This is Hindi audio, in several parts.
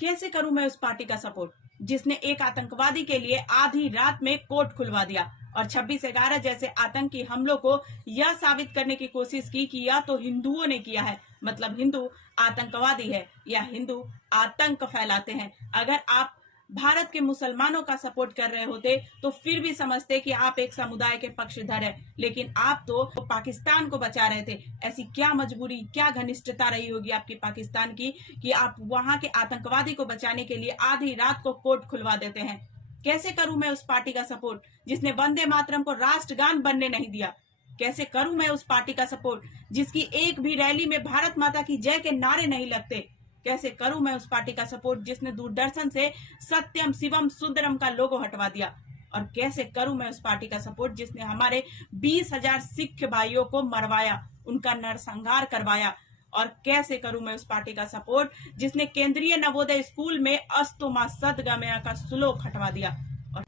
कैसे करूं मैं उस पार्टी का सपोर्ट जिसने एक आतंकवादी के लिए आधी रात में कोर्ट खुलवा दिया और 26/11 जैसे आतंकी हमलों को यह साबित करने की कोशिश की कि यह तो हिंदुओं ने किया है, मतलब हिंदू आतंकवादी है या हिंदू आतंक फैलाते हैं। अगर आप भारत के मुसलमानों का सपोर्ट कर रहे होते तो फिर भी समझते कि आप एक समुदाय के पक्षधर है, लेकिन आप तो पाकिस्तान को बचा रहे थे। ऐसी क्या मजबूरी, क्या घनिष्ठता रही होगी आपकी पाकिस्तान की कि आप वहां के आतंकवादी को बचाने के लिए आधी रात को कोर्ट खुलवा देते हैं। कैसे करूं मैं उस पार्टी का सपोर्ट जिसने वंदे मातरम को राष्ट्रगान बनने नहीं दिया? कैसे करूं मैं उस पार्टी का सपोर्ट जिसकी एक भी रैली में भारत माता की जय के नारे नहीं लगते? कैसे करूं मैं उस पार्टी का सपोर्ट जिसने दूरदर्शन से सत्यम शिवम सुंदरम का लोगो हटवा दिया? और कैसे करूं मैं उस पार्टी का सपोर्ट जिसने हमारे 20,000 सिख भाइयों को मरवाया, उनका नरसंहार करवाया? और कैसे करूं मैं उस पार्टी का सपोर्ट जिसने केंद्रीय नवोदय स्कूल में अस्तु मा सद्गमया का श्लोक हटवा दिया? और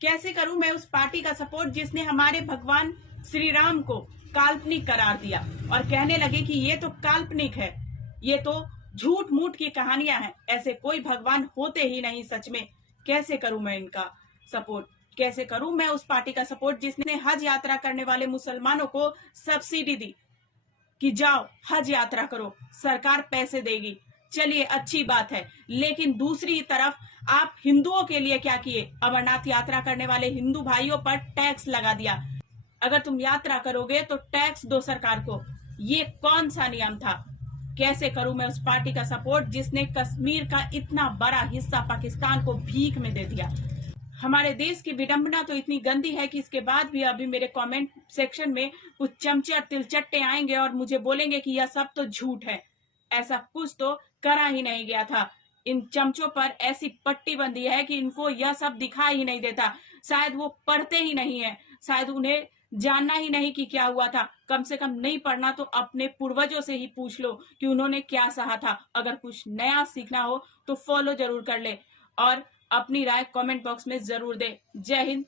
कैसे करूं मैं उस पार्टी का सपोर्ट जिसने हमारे भगवान श्री राम को काल्पनिक करार दिया और कहने लगे कि ये तो काल्पनिक है, ये तो झूठ मूठ की कहानियां हैं, ऐसे कोई भगवान होते ही नहीं सच में? कैसे करूं मैं इनका सपोर्ट? कैसे करूं मैं उस पार्टी का सपोर्ट जिसने हज यात्रा करने वाले मुसलमानों को सब्सिडी दी कि जाओ हज यात्रा करो, सरकार पैसे देगी? चलिए अच्छी बात है, लेकिन दूसरी तरफ आप हिंदुओं के लिए क्या किए? अमरनाथ यात्रा करने वाले हिंदू भाइयों पर टैक्स लगा दिया। अगर तुम यात्रा करोगे तो टैक्स दो सरकार को। ये कौन सा नियम था? कैसे करूं मैं उस पार्टी का सपोर्ट जिसने कश्मीर का इतना बड़ा हिस्सा पाकिस्तान को भीख में दे दिया? हमारे देश की विडंबना तो इतनी गंदी है कि इसके बाद भी अभी मेरे कमेंट सेक्शन में कुछ चमचे और तिलचट्टे आएंगे और मुझे बोलेंगे कि यह सब तो झूठ है। ऐसा कुछ तो करा ही नहीं गया था। इन चमचों पर ऐसी पट्टी बंधी है कि इनको यह सब दिखाई ही नहीं देता। शायद वो पढ़ते ही नहीं है, शायद उन्हें जानना ही नहीं कि क्या हुआ था। कम से कम नहीं पढ़ना तो अपने पूर्वजों से ही पूछ लो कि उन्होंने क्या सहा था। अगर कुछ नया सीखना हो तो फॉलो जरूर कर ले और अपनी राय कमेंट बॉक्स में जरूर दे। जय हिंद।